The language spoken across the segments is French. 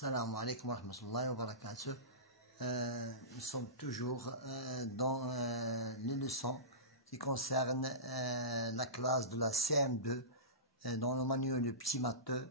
Salam alaikum wa rahmatullahi wa barakatuh. Nous sommes toujours dans les leçons qui concernent la classe de la CM2 dans le manuel de petit matheux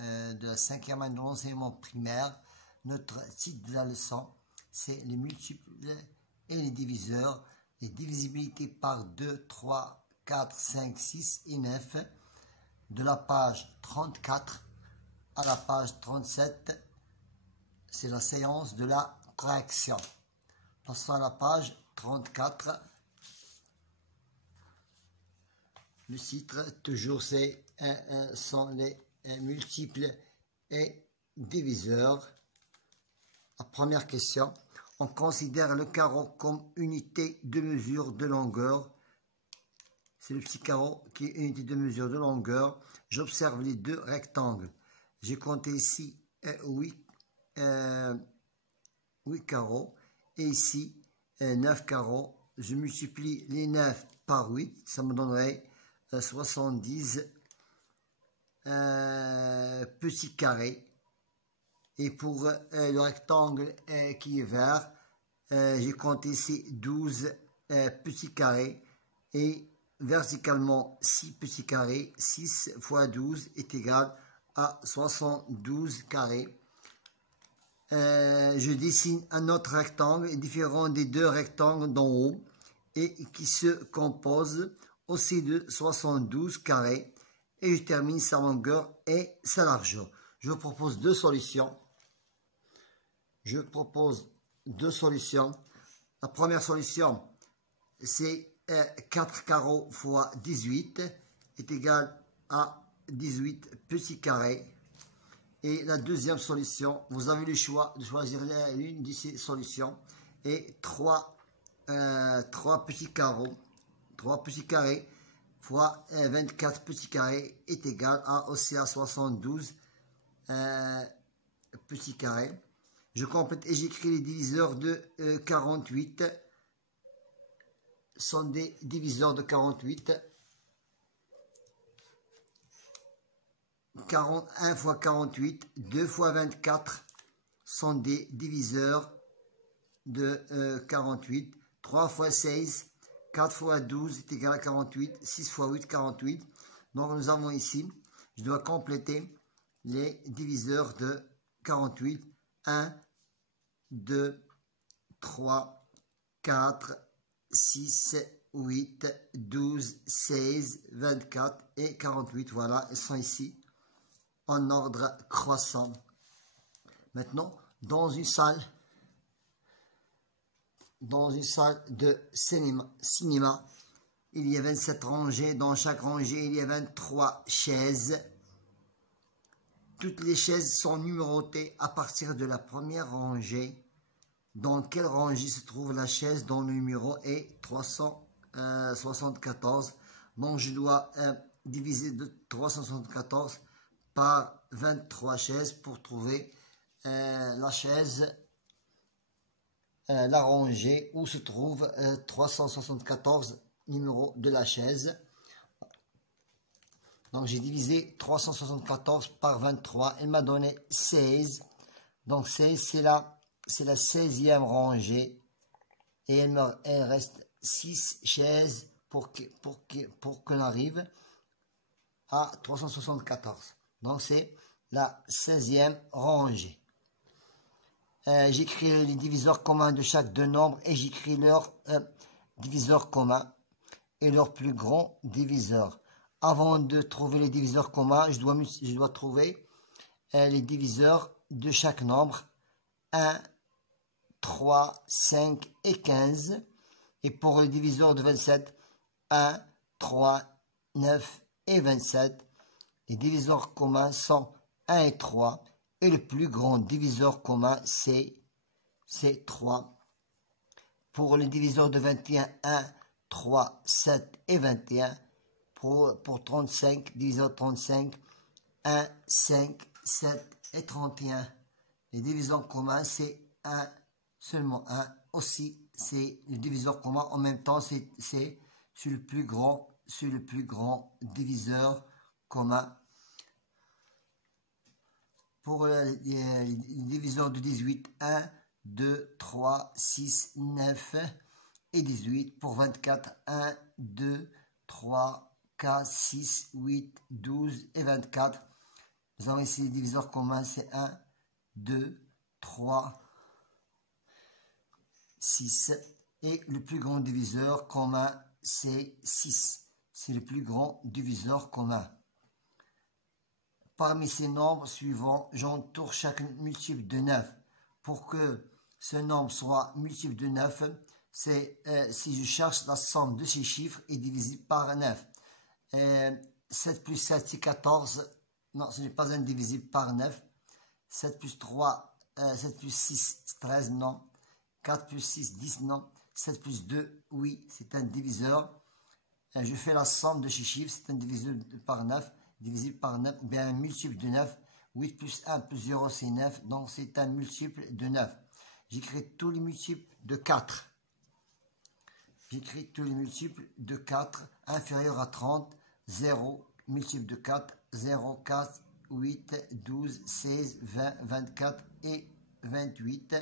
de la 5e année de l'enseignement primaire. Notre titre de la leçon, c'est les multiples et les diviseurs, les divisibilités par 2, 3, 4, 5, 6 et 9, de la page 34 à la page 37, c'est la séance de la correction. Passons à la page 34. Le titre, toujours, c'est sont les multiples et diviseurs. La première question, on considère le carreau comme unité de mesure de longueur. C'est le petit carreau qui est unité de mesure de longueur. J'observe les deux rectangles. J'ai compté ici 8 carreaux et ici 9 carreaux. Je multiplie les 9 par 8, ça me donnerait 70 petits carrés. Et pour le rectangle qui est vert, j'ai compté ici 12 petits carrés et verticalement 6 petits carrés. 6 fois 12 est égal à 72 carrés. Je dessine un autre rectangle différent des deux rectangles d'en haut et qui se compose aussi de 72 carrés, et je termine sa longueur et sa largeur. Je vous propose deux solutions. La première solution, c'est 4 carreaux fois 18 est égal à 18 petits carrés. Et la deuxième solution, vous avez le choix de choisir l'une de ces solutions. Et 3 petits carreaux, 3 petits carrés fois 24 petits carrés est égal à aussi à 72 petits carrés. Je complète et j'écris les diviseurs de 48. Sont des diviseurs de 48. 1 fois 48, 2 fois 24 sont des diviseurs de 48. 3 fois 16, 4 fois 12 est égal à 48. 6 fois 8, 48. Donc nous avons ici, je dois compléter les diviseurs de 48. 1, 2, 3, 4, 6, 8, 12, 16, 24 et 48. Voilà, ils sont ici en ordre croissant. Maintenant, dans une salle de cinéma, il y a 27 rangées. Dans chaque rangée, il y a 23 chaises. Toutes les chaises sont numérotées à partir de la première rangée. Dans quelle rangée se trouve la chaise dont le numéro est 374? Donc, je dois diviser de 374 par 23 chaises pour trouver la chaise, la rangée où se trouve 374 numéro de la chaise. Donc j'ai divisé 374 par 23, elle m'a donné 16. Donc 16 c'est la 16e rangée et il reste 6 chaises pour qu'on arrive à 374. Donc c'est la 16e rangée. J'écris les diviseurs communs de chaque deux nombres et j'écris leur diviseur commun et leur plus grand diviseur. Avant de trouver les diviseurs communs, je dois trouver les diviseurs de chaque nombre. 1, 3, 5 et 15. Et pour le diviseur de 27, 1, 3, 9 et 27. Les diviseurs communs sont 1 et 3. Et le plus grand diviseur commun, c'est 3. Pour le diviseur de 21, 1, 3, 7 et 21. Pour 35, diviseur 35, 1, 5, 7 et 31. Les diviseurs communs, c'est 1, seulement 1. Aussi, c'est le diviseur commun. En même temps, c'est le plus grand diviseur commun. Pour les diviseurs de 18, 1, 2, 3, 6, 9 et 18. Pour 24, 1, 2, 3, 4, 6, 8, 12 et 24. Nous avons ici les diviseurs communs, c'est 1, 2, 3, 6. Et le plus grand diviseur commun, c'est 6. C'est le plus grand diviseur commun. Parmi ces nombres suivants, j'entoure chaque multiple de 9. Pour que ce nombre soit multiple de 9, c'est si je cherche la somme de ces chiffres et divisible par 9. 7 plus 7, c'est 14. Non, ce n'est pas indivisible par 9. 7 plus 3, 7 plus 6, 13, non. 4 plus 6, 10, non. 7 plus 2, oui, c'est un diviseur. Je fais la somme de ces chiffres, c'est indivisible par 9. Divisible par 9, ou bien un multiple de 9. 8 plus 1 plus 0, c'est 9. Donc, c'est un multiple de 9. J'écris tous les multiples de 4. J'écris tous les multiples de 4 inférieurs à 30. 0, multiple de 4. 0, 4, 8, 12, 16, 20, 24 et 28.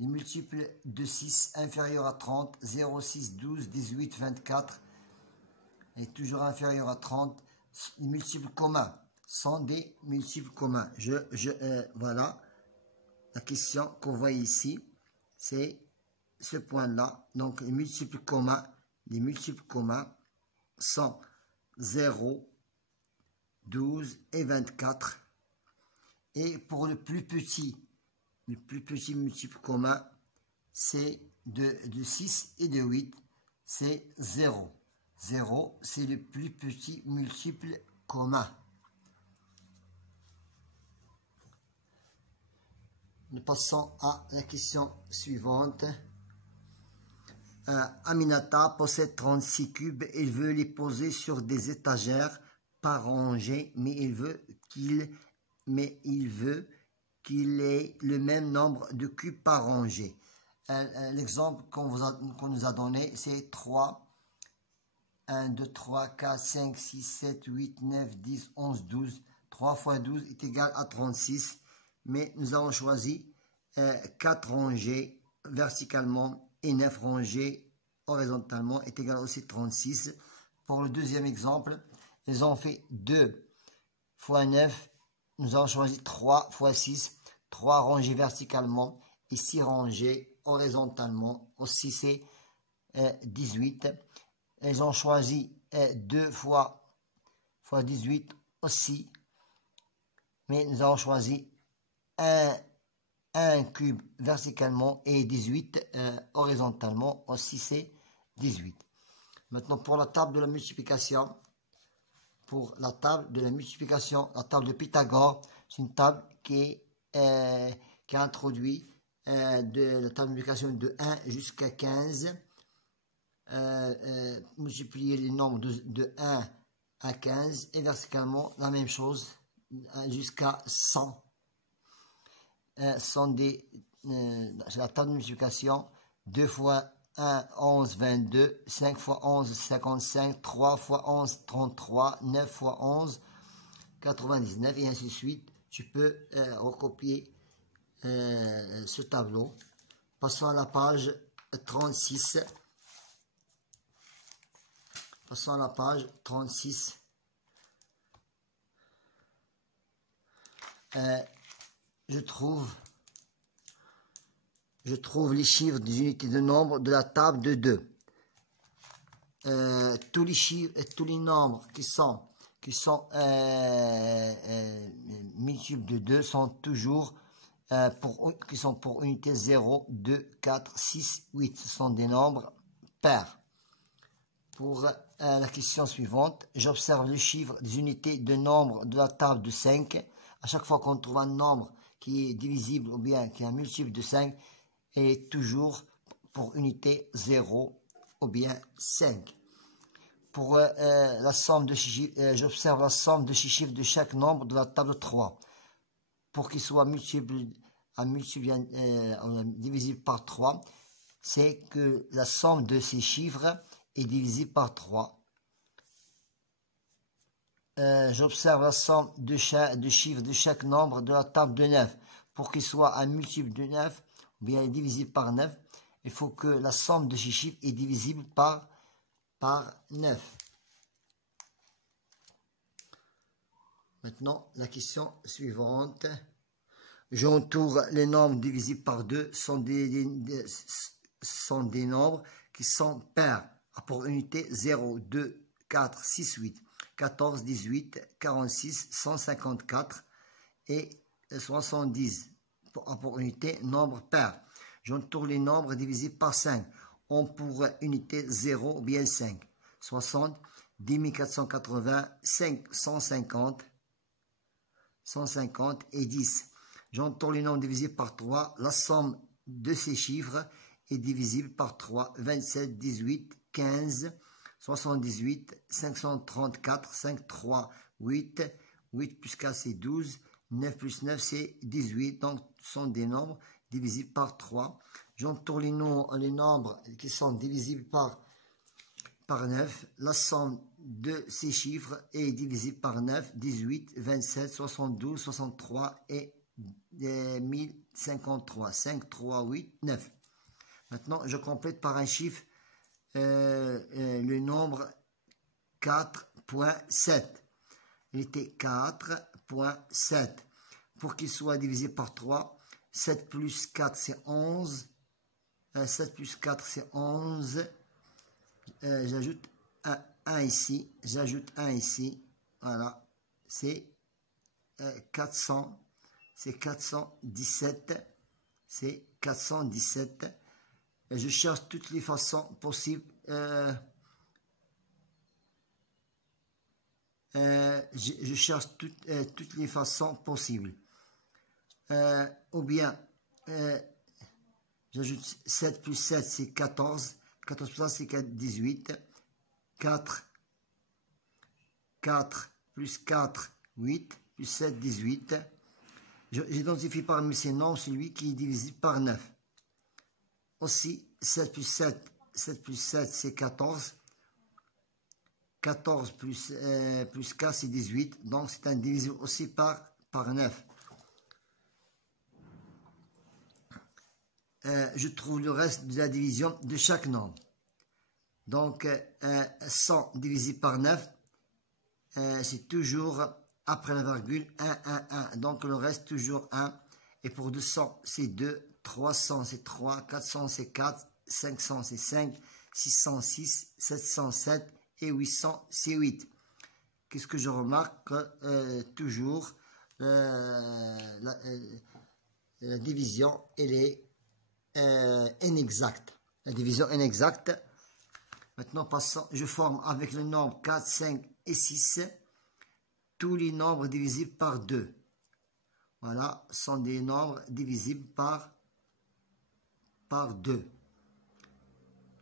Les multiples de 6 inférieurs à 30. 0, 6, 12, 18, 24. Et toujours inférieur à 30. Les multiples communs sont des multiples communs. Voilà la question qu'on voit ici, c'est ce point-là. Donc les multiples communs sont 0, 12 et 24. Et pour le plus petit multiple commun, c'est de 6 et de 8, c'est 0. 0, c'est le plus petit multiple commun. Nous passons à la question suivante. Aminata possède 36 cubes. Il veut les poser sur des étagères pas rangées, mais il veut qu'il ait le même nombre de cubes par rangée. L'exemple qu'on nous a donné, c'est 3. 1, 2, 3, 4, 5, 6, 7, 8, 9, 10, 11, 12. 3 fois 12 est égal à 36. Mais nous avons choisi 4 rangées verticalement et 9 rangées horizontalement est égal aussi à 36. Pour le deuxième exemple, ils ont fait 2 fois 9. Nous avons choisi 3 fois 6. 3 rangées verticalement et 6 rangées horizontalement. Aussi, c'est 18. Ils ont choisi 2 fois 18 aussi. Mais nous avons choisi un cube verticalement et 18 horizontalement. Aussi, c'est 18. Maintenant, pour la table de la multiplication. La table de Pythagore, c'est une table qui introduit de la table de multiplication de 1 jusqu'à 15. Multiplier les nombres de 1 à 15 et verticalement la même chose jusqu'à 100. C'est la table de multiplication. 2 fois 1, 11, 22. 5 fois 11, 55. 3 fois 11, 33. 9 fois 11, 99. Et ainsi de suite. Tu peux recopier ce tableau. Passons à la page 36. Passons à la page 36. Je trouve les chiffres des unités de nombre de la table de 2. Tous les chiffres et tous les nombres qui sont multiples de 2 sont toujours pour unité 0, 2, 4, 6, 8. Ce sont des nombres pairs. Pour la question suivante, j'observe le chiffre des unités de nombre de la table de 5. À chaque fois qu'on trouve un nombre qui est divisible ou bien qui est un multiple de 5, est toujours pour unité 0 ou bien 5. Pour la somme de j'observe la somme de ces chiffres de chaque nombre de la table 3. Pour qu'il soit divisible par 3, c'est que la somme de ces chiffres est divisible par 3. j'observe la somme de chiffres de chaque nombre de la table de 9. Pour qu'il soit un multiple de 9, ou bien divisible par 9, il faut que la somme de ces chiffres est divisible par 9. Maintenant, la question suivante. J'entoure les nombres divisibles par 2 sont des nombres qui sont pairs. Pour unité 0, 2, 4, 6, 8, 14, 18, 46, 154 et 70. Pour unité, nombre pair. J'entoure les nombres divisibles par 5. On pour unité 0 ou bien 5. 60, 10 480, 5, 150, 150 et 10. J'entoure les nombres divisibles par 3. La somme de ces chiffres est divisible par 3. 27, 18, 15, 78, 534, 5, 3, 8. 8 plus 4 c'est 12. 9 plus 9 c'est 18. Donc ce sont des nombres divisibles par 3. J'entoure les nombres qui sont divisibles par 9. La somme de ces chiffres est divisible par 9. 18, 27, 72, 63 et 1053. 5, 3, 8, 9. Maintenant, je complète par un chiffre le nombre 4.7. Il était 4.7. Pour qu'il soit divisé par 3, 7 plus 4 c'est 11. 7 plus 4 c'est 11. J'ajoute un ici. J'ajoute un ici. Voilà. C'est 400. C'est 417. C'est 417. Je cherche toutes les façons possibles. Je cherche toutes les façons possibles. Ou bien, j'ajoute 7 plus 7, c'est 14. 14 plus 1, c'est 18. 4 plus 4, 8. Plus 7, 18. J'identifie parmi ces nombres celui qui est divisible par 9. Aussi, 7 plus 7, 7 plus 7, c'est 14. 14 plus 4, c'est 18. Donc, c'est indivisible aussi par 9. Je trouve le reste de la division de chaque nombre. Donc, 100 divisé par 9, c'est toujours après la virgule 1, 1, 1. Donc, le reste toujours 1. Et pour 200, c'est 2. 300, c'est 3. 400, c'est 4. 500, c'est 5. 600, 6. 707 et 800, c'est 8. Qu'est-ce que je remarque? Toujours, la division, elle est inexacte. La division inexacte. Maintenant, passons, je forme avec le nombre 4, 5 et 6 tous les nombres divisibles par 2. Voilà, sont des nombres divisibles par 2.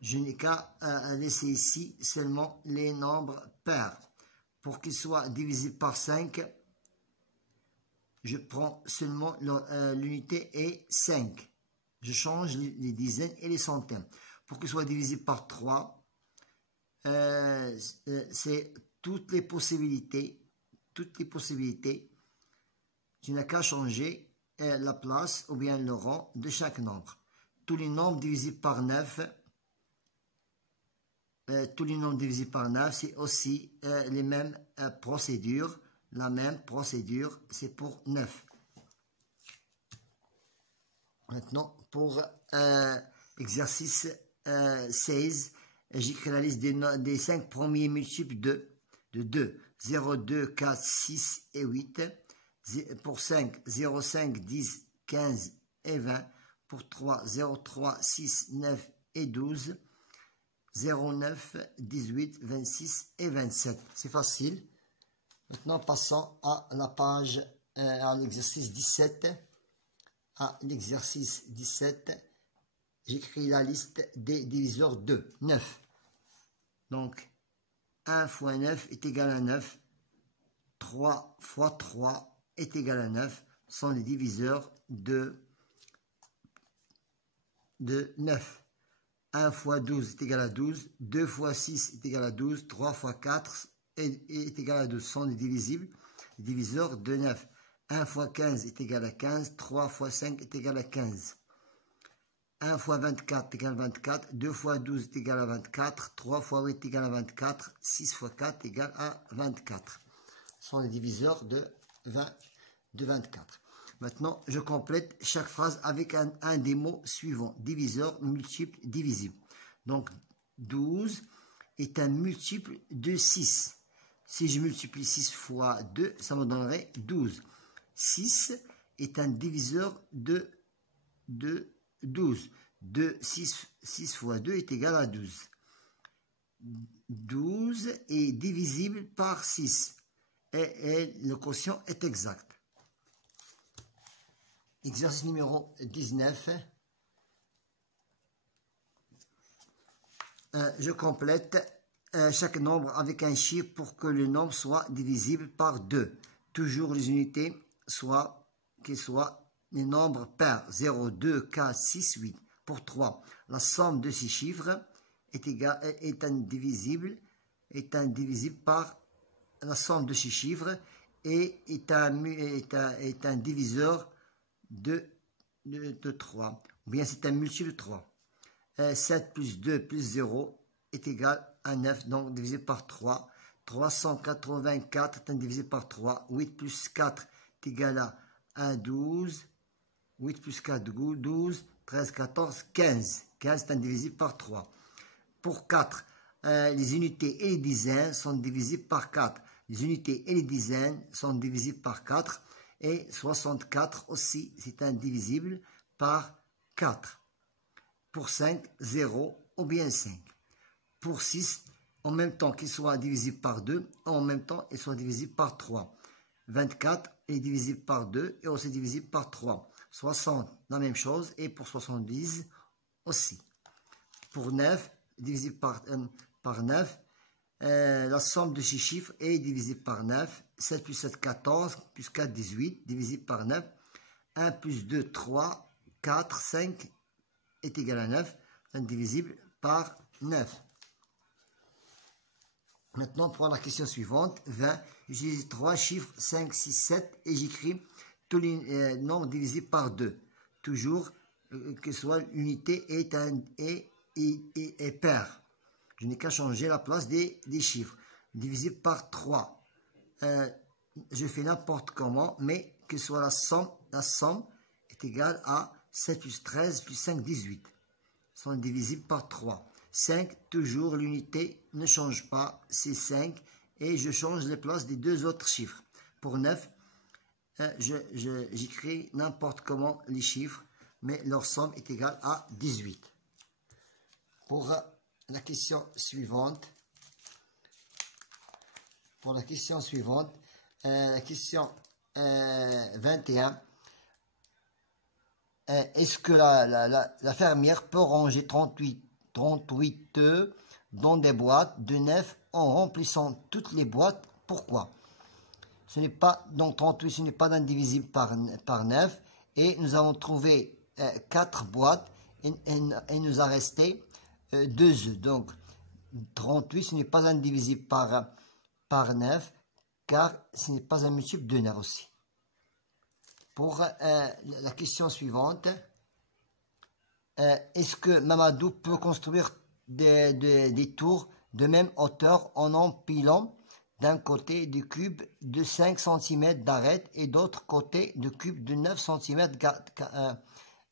Je n'ai qu'à laisser ici seulement les nombres pairs. Pour qu'ils soient divisibles par 5, je prends seulement l'unité est 5. Je change les dizaines et les centaines. Pour qu'ils soient divisibles par 3, c'est toutes les possibilités. Tu n'as qu'à changer la place ou bien le rang de chaque nombre. Tous les nombres divisibles par 9, c'est aussi les mêmes procédures. La même procédure, c'est pour 9. Maintenant, pour exercice 16, j'écris la liste des 5 premiers multiples de 2. 0, 2, 4, 6 et 8. Pour 5, 0, 5, 10, 15 et 20. Pour 3, 0, 3, 6, 9 et 12. 0, 9, 18, 26 et 27. C'est facile. Maintenant, passons à la page, à l'exercice 17. À l'exercice 17, j'écris la liste des diviseurs de 9. Donc, 1 fois 9 est égal à 9. 3 fois 3 est égal à 9. Sont les diviseurs de 9. 1 fois 12 est égal à 12. 2 fois 6 est égal à 12. 3 fois 4 est égal à 12. Ce sont des divisibles, les diviseurs de 9. 1 fois 15 est égal à 15. 3 fois 5 est égal à 15. 1 fois 24 est égal à 24. 2 fois 12 est égal à 24. 3 fois 8 est égal à 24. 6 fois 4 est égal à 24. Ce sont les diviseurs de 24. Maintenant, je complète chaque phrase avec un des mots suivants. Diviseur, multiple, divisible. Donc, 12 est un multiple de 6. Si je multiplie 6 fois 2, ça me donnerait 12. 6 est un diviseur de 12. 6 fois 2 est égal à 12. 12 est divisible par 6. Et le quotient est exact. Exercice numéro 19. Je complète chaque nombre avec un chiffre pour que le nombre soit divisible par 2. Toujours les unités qu'ils soient les nombres pairs. 0, 2, 4, 6, 8. Pour 3, la somme de ces chiffres est indivisible par la somme de ces chiffres et est un diviseur de 3. Ou bien c'est un multiple de 3. 7 plus 2 plus 0 est égal à 9, donc divisé par 3. 384 est divisé par 3. 8 plus 4 est égal à 12. 8 plus 4, 12. 13, 14, 15. 15 est indivisible par 3. Pour 4, les unités et les dizaines sont divisibles par 4. Les unités et les dizaines sont divisibles par 4. Et 64 aussi, c'est indivisible par 4. Pour 5, 0 ou bien 5. Pour 6, en même temps qu'il soit divisible par 2, en même temps il soit divisible par 3. 24 est divisible par 2 et aussi divisible par 3. 60, la même chose, et pour 70 aussi. Pour 9, divisible par 9, la somme de ces chiffres est divisible par 9. 7 plus 7, 14, plus 4, 18, divisible par 9. 1 plus 2, 3, 4, 5 est égal à 9, indivisible par 9. Maintenant, pour la question suivante, 20, j'utilise 3 chiffres, 5, 6, 7, et j'écris tous les nombres divisés par 2. Toujours que soit l'unité est paire. Je n'ai qu'à changer la place des chiffres. Divisé par 3. Je fais n'importe comment, mais que soit la somme est égale à 7 plus 13 plus 5, 18. Sont divisibles par 3. 5, toujours l'unité ne change pas, c'est 5. Et je change les places des deux autres chiffres. Pour 9, j'écris n'importe comment les chiffres, mais leur somme est égale à 18. Pour la question suivante, la question 21, est-ce que la fermière peut ranger 38 œufs dans des boîtes de 9 en remplissant toutes les boîtes? Pourquoi? Ce n'est pas, donc 38, ce n'est pas indivisible par 9. Et nous avons trouvé 4 boîtes et il nous a resté 2 œufs. Donc 38, ce n'est pas indivisible par 9, car ce n'est pas un multiple de 9 aussi. Pour la question suivante, est-ce que Mamadou peut construire des tours de même hauteur en empilant d'un côté du cube de 5 cm d'arête et d'autre côté de cube de 9 cm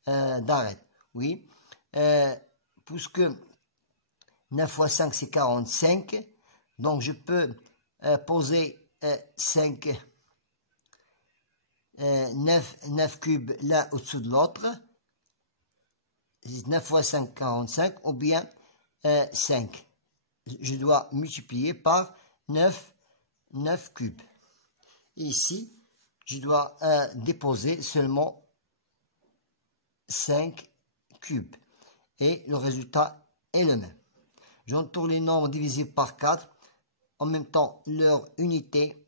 d'arête? Oui, puisque 9 fois 5 c'est 45, donc je peux poser 9 cubes l'un au-dessous de l'autre. 9 fois 5, 45, ou bien 5. Je dois multiplier par 9 cubes. Et ici, je dois déposer seulement 5 cubes. Et le résultat est le même. J'entoure les nombres divisibles par 4. En même temps, leur unité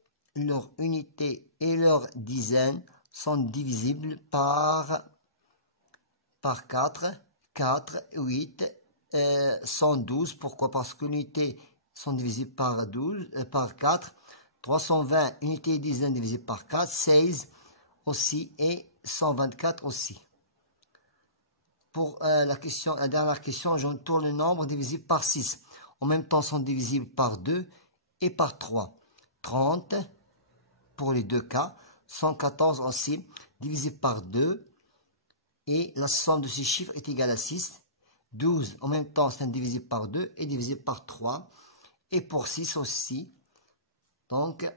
et leur dizaine sont divisibles par 4. 4, 8, 112. Pourquoi? Parce que l'unité sont divisibles par 12, par 4. 320 unités et dizaines divisées par 4. 16 aussi et 124 aussi. Pour la dernière question, j'entoure le nombre divisible par 6. En même temps, sont divisibles par 2 et par 3. 30 pour les deux cas. 114 aussi, divisé par 2. Et la somme de ces chiffres est égale à 6. 12, en même temps, c'est divisé par 2 et divisé par 3. Et pour 6 aussi. Donc,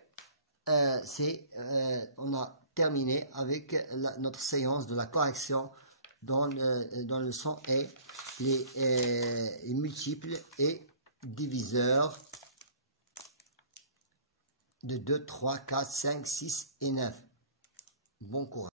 on a terminé avec notre séance de la correction dans le leçon et les multiples et diviseurs de 2, 3, 4, 5, 6 et 9. Bon courage.